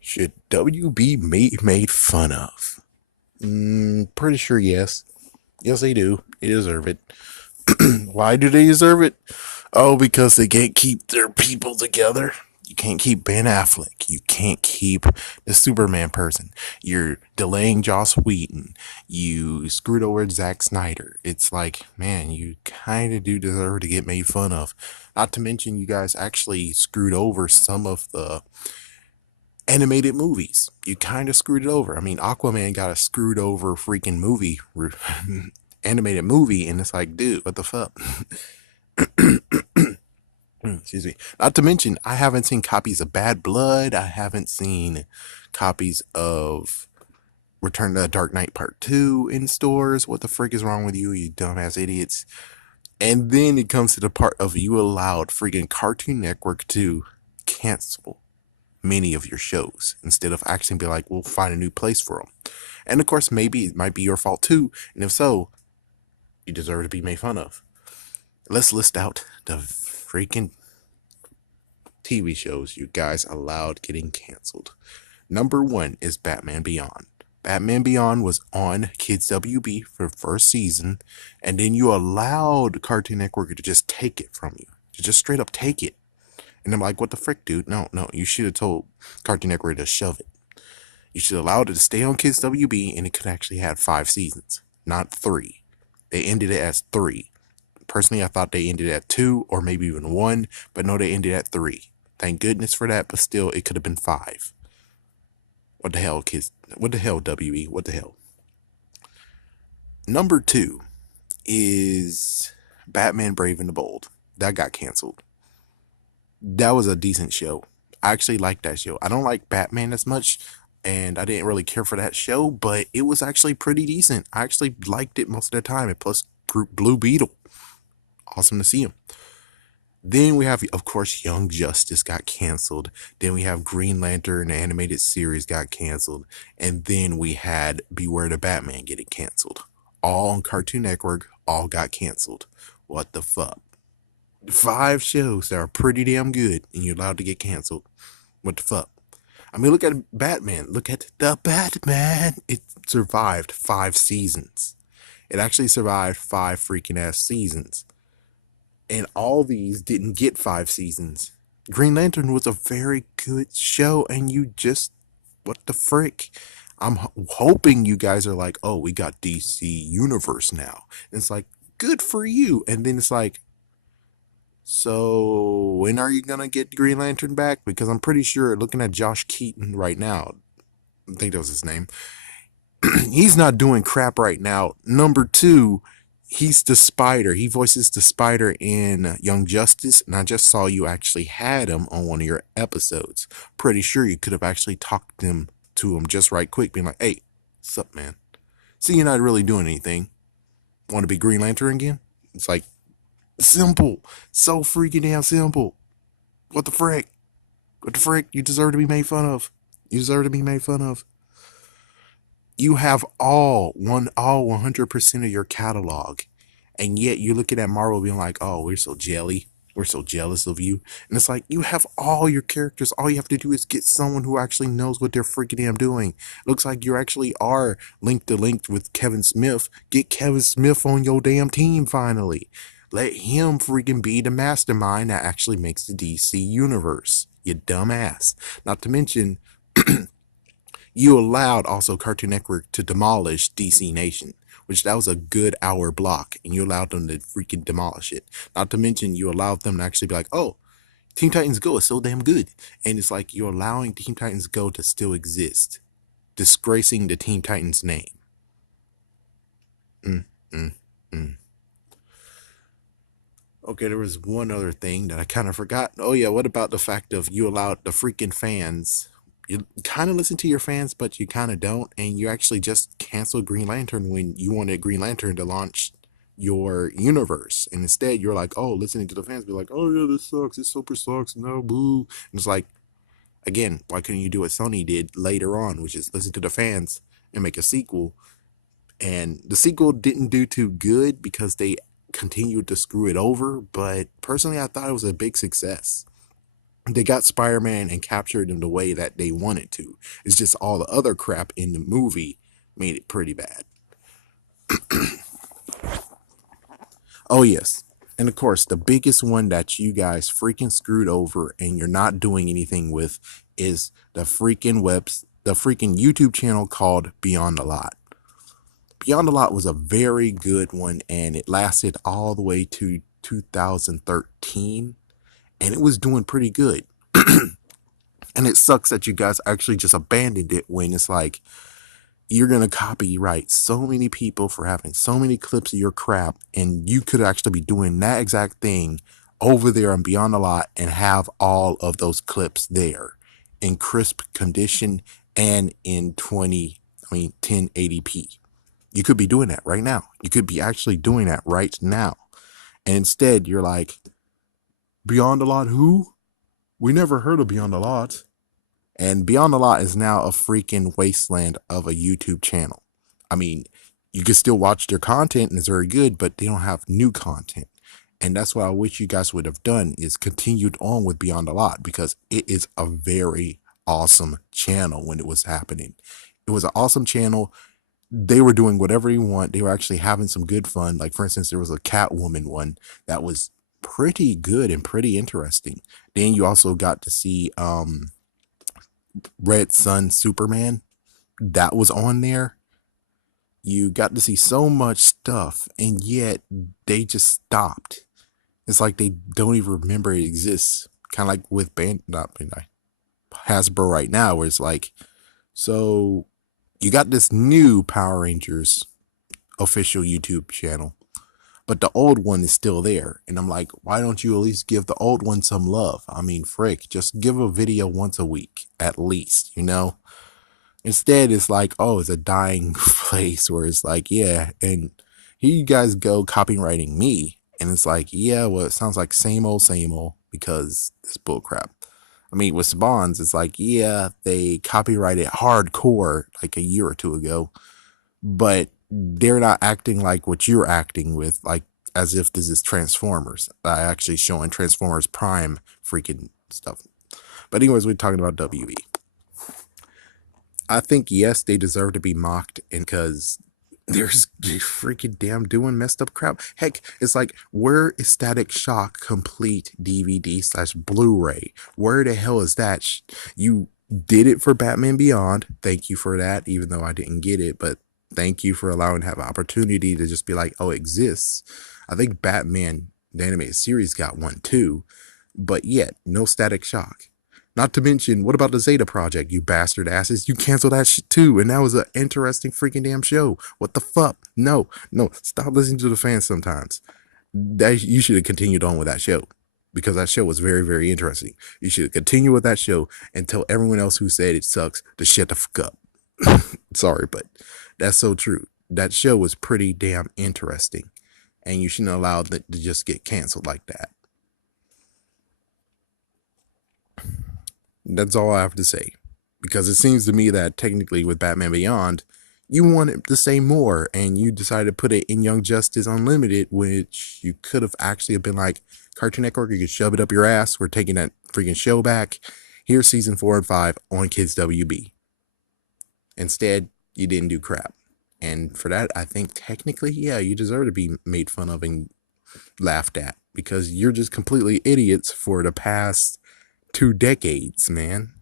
Should WB made fun of? Pretty sure yes. Yes, they do. They deserve it. Why do they deserve it? Oh, because they can't keep their people together. You can't keep Ben Affleck. You can't keep the Superman person. You're delaying Joss Whedon. You screwed over Zack Snyder. It's like, man, you kind of do deserve to get made fun of. Not to mention, you guys actually screwed over some of the animated movies. You kind of screwed it over. I mean, Aquaman got a screwed over freaking movie, animated movie, and it's like, dude, what the fuck? Excuse me. Not to mention, I haven't seen copies of Bad Blood. I haven't seen copies of Return to the Dark Knight Part 2 in stores. What the frick is wrong with you, you dumbass idiots? And then it comes to the part of you allowed freaking Cartoon Network to cancel many of your shows instead of actually be like, we'll find a new place for them. And of course, maybe it might be your fault too. And if so, you deserve to be made fun of. Let's list out the freaking TV shows you guys allowed getting canceled. Number one is Batman Beyond. Batman Beyond was on Kids WB for the first season, and then you allowed Cartoon Network to just take it from you, to just straight up take it. And I'm like, what the frick, dude? No, you should have told Cartoon Network to shove it. You should have allowed it to stay on Kids WB, and it could actually have 5 seasons, not 3. They ended it as 3. Personally, I thought they ended at 2 or maybe even 1, but no, they ended at 3. Thank goodness for that, but still, it could have been 5. What the hell, kids? What the hell, WB? What the hell? Number 2 is Batman Brave and the Bold. That got canceled. That was a decent show. I actually liked that show. I don't like Batman as much, and I didn't really care for that show, but it was actually pretty decent. I actually liked it most of the time, and plus Blue Beetle. Awesome to see him. Then we have, of course, Young Justice got canceled. Then we have Green Lantern, the animated series, got canceled. And then we had Beware the Batman getting canceled. All on Cartoon Network, all got canceled. What the fuck? 5 shows that are pretty damn good, and you're allowed to get canceled. What the fuck? I mean, look at Batman. Look at the Batman. It survived 5 seasons. It actually survived 5 freaking ass seasons. And all these didn't get 5 seasons. Green Lantern was a very good show, and you just, what the frick? I'm hoping you guys are like, oh, we got DC Universe now. And it's like, good for you. And then it's like, so when are you gonna get Green Lantern back? Because I'm pretty sure, looking at Josh Keaton right now, I think that was his name. He's not doing crap right now. Number 2, he's the Spider. He voices the Spider in Young Justice, and I just saw you actually had him on one of your episodes. Pretty sure you could have actually talked to him just right quick, being like, "Hey, what's up, man? See, you're not really doing anything. Want to be Green Lantern again?" It's like simple, so freaking damn simple. What the frick? What the frick? You deserve to be made fun of. You deserve to be made fun of. You have all 100% of your catalog, and yet you're looking at Marvel being like, oh, we're so jelly, we're so jealous of you. And it's like, you have all your characters. All you have to do is get someone who actually knows what they're freaking damn doing. Looks like you actually are linked with Kevin Smith. Get Kevin Smith on your damn team finally. Let him freaking be the mastermind that actually makes the DC universe, you dumbass. Not to mention, you allowed also Cartoon Network to demolish DC Nation, which that was a good hour block, and you allowed them to freaking demolish it. Not to mention, you allowed them to actually be like, oh, Teen Titans Go is so damn good. And it's like you're allowing Teen Titans Go to still exist, disgracing the Teen Titans name. Mm, mm, mm. Okay, there was one other thing that I kind of forgot. Oh, yeah, what about the fact of you allowed the freaking fans? You kind of listen to your fans, but you kind of don't. And you actually just canceled Green Lantern when you wanted Green Lantern to launch your universe. And instead, you're like, oh, listening to the fans be like, oh, yeah, this sucks. This super sucks. No, boo. And it's like, again, why couldn't you do what Sony did later on, which is listen to the fans and make a sequel? And the sequel didn't do too good because they continued to screw it over. But personally, I thought it was a big success. They got Spider-Man and captured him the way that they wanted to. It's just all the other crap in the movie made it pretty bad. Oh, yes. And of course, the biggest one that you guys freaking screwed over and you're not doing anything with is the freaking YouTube channel called Beyond the Lot. Beyond the Lot was a very good one and it lasted all the way to 2013 and it was doing pretty good. And it sucks that you guys actually just abandoned it when it's like, you're going to copyright so many people for having so many clips of your crap, and you could actually be doing that exact thing over there on Beyond the Lot and have all of those clips there in crisp condition and in 1080p. You could be doing that right now. You could be actually doing that right now. And instead, you're like, Beyond the Lot who? We never heard of Beyond the Lot. And Beyond the Lot is now a freaking wasteland of a YouTube channel. I mean, you can still watch their content and it's very good, but they don't have new content. And that's what I wish you guys would have done is continued on with Beyond the Lot because it is a very awesome channel when it was happening. It was an awesome channel. They were doing whatever they want. They were actually having some good fun. Like, for instance, there was a Catwoman one that was pretty good and pretty interesting. Then you also got to see Red Sun Superman that was on there. You got to see so much stuff, and yet they just stopped. It's like they don't even remember it exists. Kind of like with Hasbro right now, where it's like, so you got this new Power Rangers official YouTube channel, but the old one is still there. And I'm like, why don't you at least give the old one some love? I mean, frick, just give a video once a week at least, you know? Instead, it's like, oh, it's a dying place where it's like, yeah, and here you guys go copywriting me. And it's like, yeah, well, it sounds like same old, because it's bullcrap. I mean, with Spawns, it's like, yeah, they copyrighted hardcore like a year or two ago, but they're not acting like what you're acting with, like as if this is Transformers. Actually showing Transformers Prime freaking stuff. But anyways, we're talking about WB. I think, yes, they deserve to be mocked, and because they're freaking damn doing messed up crap. Heck, it's like, where is Static Shock Complete DVD/Blu-ray? Where the hell is that? You did it for Batman Beyond. Thank you for that, even though I didn't get it, but thank you for allowing to have an opportunity to just be like, oh, it exists. I think Batman, the animated series, got one too, but yet, no Static Shock. Not to mention, what about the Zeta Project, you bastard asses? You canceled that shit too, and that was an interesting freaking damn show. What the fuck? No, stop listening to the fans sometimes. That you should have continued on with that show because that show was very, very interesting. You should continue with that show and tell everyone else who said it sucks to shut the fuck up. Sorry, but that's so true. That show was pretty damn interesting, and you shouldn't allow that to just get canceled like that. That's all I have to say. Because it seems to me that technically with Batman Beyond, you wanted to say more and you decided to put it in Young Justice Unlimited, which you could have actually been like, Cartoon Network, you could shove it up your ass. We're taking that freaking show back. Here's season 4 and 5 on Kids WB. Instead, you didn't do crap. And for that, I think technically, yeah, you deserve to be made fun of and laughed at because you're just completely idiots for the past 2 decades, man.